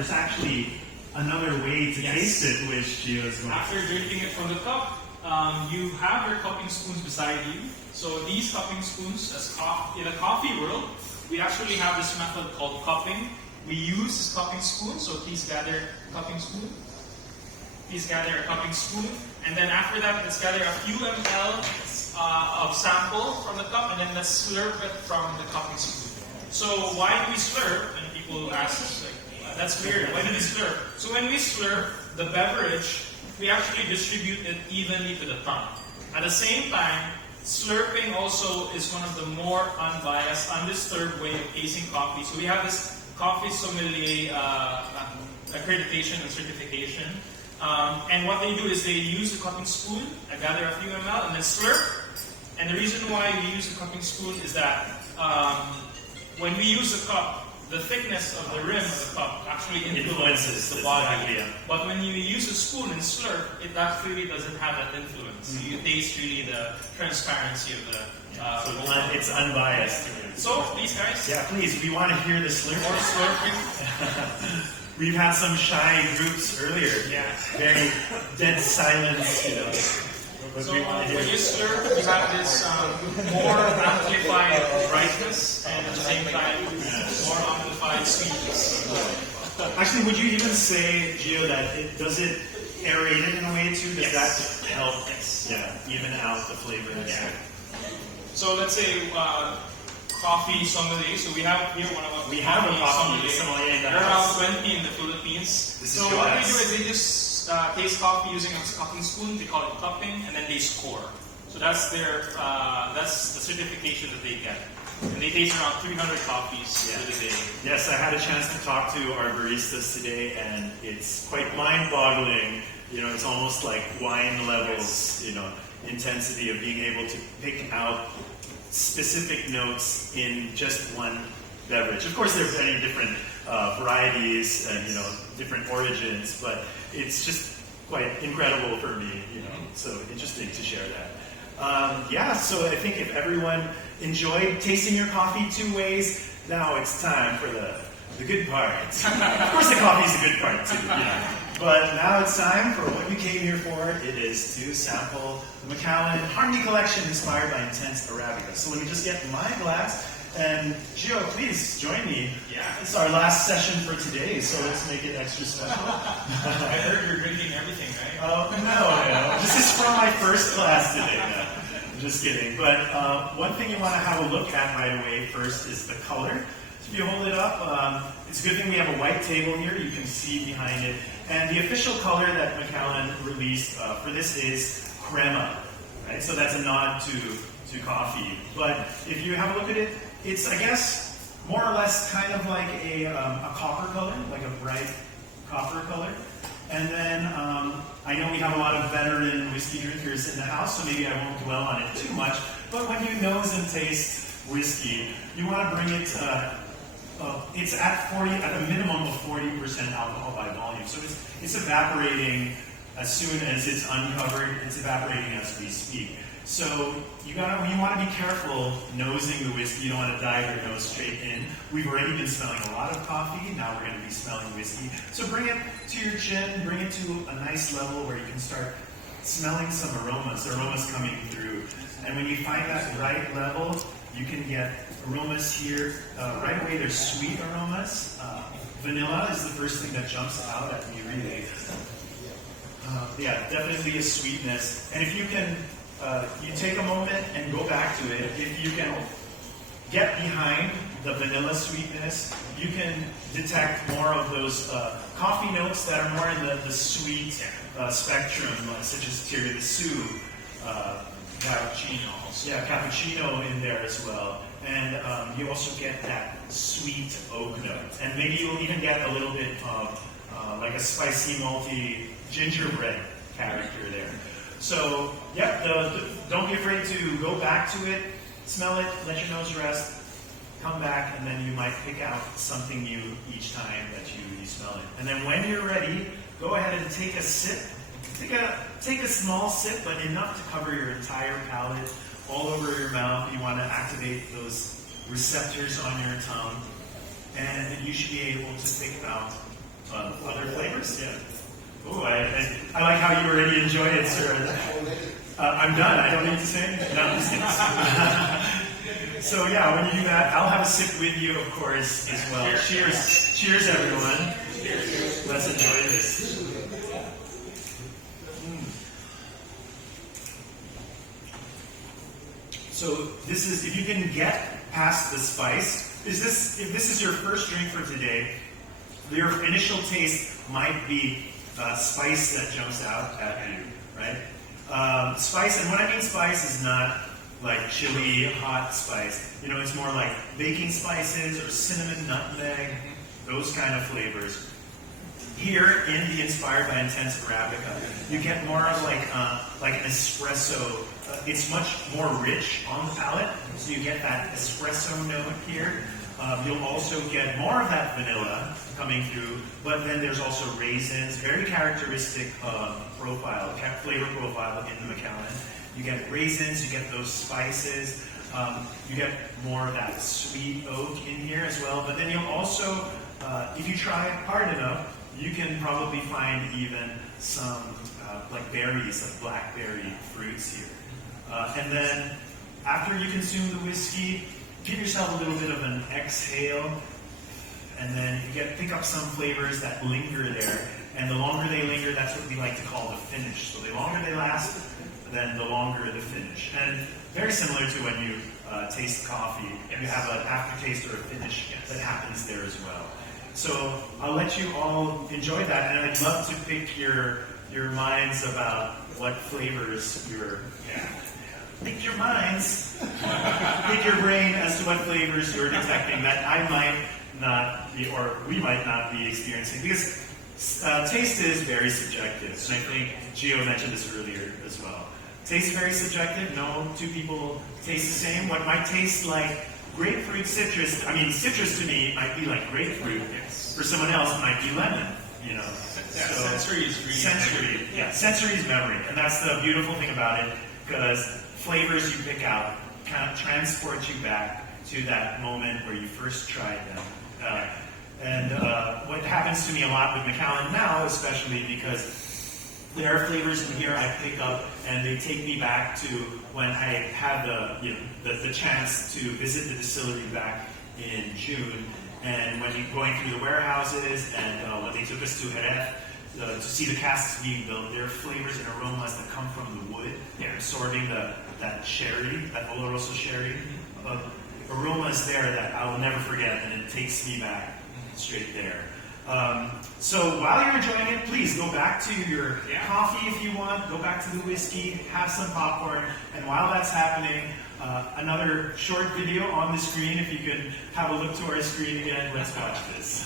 there's actually another way to taste it, which Gio is going to. After drinking it from the cup, you have your cupping spoons beside you. So these cupping spoons, in the coffee world, we actually have this method called cupping. We use this cupping spoon, so please gather a cupping spoon. Please gather a cupping spoon. And then after that, let's gather a few ml of sample from the cup, and then let's slurp it from the cupping spoon. So why do we slurp? And people ask us, like, that's weird, why do we slurp? So when we slurp the beverage, we actually distribute it evenly to the tongue. At the same time, slurping also is one of the more unbiased, undisturbed way of tasting coffee. So we have this coffee sommelier accreditation and certification. And what they do is they use a cupping spoon, gather a few ml, and then slurp. And the reason why we use a cupping spoon is that when we use a cup, the thickness of the rim of the cup actually influences the body. But when you use a spoon and slurp, it actually doesn't have that influence. You taste really the transparency of the so it's unbiased. So, these guys? Yeah, please, we want to hear the slurp. More slurping. We've had some shy groups earlier. Yeah. Very dead silence, you know. But so when you slurp, you have this more amplified brightness and at the same time more amplified sweetness. Actually, would you even say, Gio, that does it aerate it in a way too? Does that help even out the flavor? Yeah. So let's say coffee sommelier. So we have here one of our coffee sommelier. There are around 20 in the Philippines. So what they do is they just taste coffee using a cupping spoon. They call it cupping, and then they score. So that's their that's the certification that they get. And they taste around 300 coffees for the day. Yes, I had a chance to talk to our baristas today, and it's quite mind-boggling. You know, it's almost like wine levels. You know, intensity of being able to pick out specific notes in just one beverage. Of course, there's many different varieties and different origins, but it's just quite incredible for me. So interesting to share that. So I think if everyone enjoyed tasting your coffee two ways, now it's time for the good part. Of course, the coffee is the good part too. But now it's time for what you came here for. It is to sample the Macallan Harmony Collection inspired by intense Arabica. So let me just get my glass. And Gio, please join me. Yeah. It's our last session for today, so let's make it extra special. I heard you're drinking everything, right? Oh, no. This is from my first class today. No, I'm just kidding. But one thing you want to have a look at right away first is the color. So if you hold it up, it's a good thing we have a white table here. You can see behind it. And the official color that Macallan released for this is crema. Right? So that's a nod to coffee. But if you have a look at it, it's, I guess, more or less kind of like a copper color, like a bright copper color. And then I know we have a lot of veteran whiskey drinkers in the house, so maybe I won't dwell on it too much. But when you nose and taste whiskey, you want to bring it. It's at a minimum of 40% alcohol by volume. So it's evaporating as soon as it's uncovered. It's evaporating as we speak. So you want to be careful nosing the whiskey. You don't want to dive your nose straight in. We've already been smelling a lot of coffee. Now we're going to be smelling whiskey. So bring it to your chin. Bring it to a nice level where you can start smelling some aromas coming through. And when you find that right level, you can get aromas here. Right away, there's sweet aromas. Vanilla is the first thing that jumps out at me, really. Definitely a sweetness. And if you can, you take a moment and go back to it. If you can get behind the vanilla sweetness, you can detect more of those coffee notes that are more in the sweet spectrum, such as tiramisu, cappuccino. Yeah, cappuccino in there as well. And you also get that sweet oak note. And maybe you'll even get a little bit of like a spicy malty gingerbread character there. So, don't be afraid to go back to it, smell it, let your nose rest, come back, and then you might pick out something new each time that you smell it. And then when you're ready, go ahead and take a sip. Take a small sip, but enough to cover your entire palate, all over your mouth. You want to activate those receptors on your tongue, and you should be able to pick out other flavors. Yeah. Oh, I like how you already enjoyed it, sir. I'm done. I don't need to say anything. No, I'm just kidding. So yeah, when you do that, I'll have a sip with you, of course, as well. Cheers. Cheers, everyone. Let's enjoy this. So this is, if you can get past the spice, if this is your first drink for today, your initial taste might be spice that jumps out at you, right? Spice, and when I mean spice is not like chili, hot spice. You know, it's more like baking spices or cinnamon, nutmeg, those kind of flavors. Here in the Inspired by Intense Arabica, you get more of like an espresso. It's much more rich on the palate, so you get that espresso note here. You'll also get more of that vanilla coming through, but then there's also raisins, very characteristic profile, flavor profile in the Macallan. You get raisins, you get those spices, you get more of that sweet oak in here as well, but then you'll also, if you try it hard enough, you can probably find even some like berries, like blackberry fruits here. And then after you consume the whiskey, give yourself a little bit of an exhale, and then you pick up some flavors that linger there. And the longer they linger, that's what we like to call the finish. So the longer they last, then the longer the finish. And very similar to when you taste coffee, you have an aftertaste or a finish that happens there as well. So I'll let you all enjoy that, and I'd love to pick your minds about what flavors pick your minds, pick your brain as to what flavors you're detecting that I might not be, or we might not be experiencing, because taste is very subjective. So I think Gio mentioned this earlier as well. Taste is very subjective. No two people taste the same. What might taste like grapefruit, citrus, citrus to me might be like grapefruit. Yes. For someone else, it might be lemon, you know. Yeah, so, sensory is really sensory. Yeah, sensory is memory. And that's the beautiful thing about it, because flavors you pick out kind of transport you back to that moment where you first tried them. What happens to me a lot with Macallan now, especially because there are flavors in here I pick up and they take me back to when I had the chance to visit the distillery back in June, and when you're going through the warehouses and when they took us to Jerez to see the casks being built, there are flavors and aromas that come from the wood. They're absorbing that sherry, that Oloroso sherry. Aromas there that I will never forget, and it takes me back straight there. So while you're enjoying it, please go back to your coffee if you want, go back to the whiskey, have some popcorn, and while that's happening, another short video on the screen. If you could have a look to our screen again, let's watch this.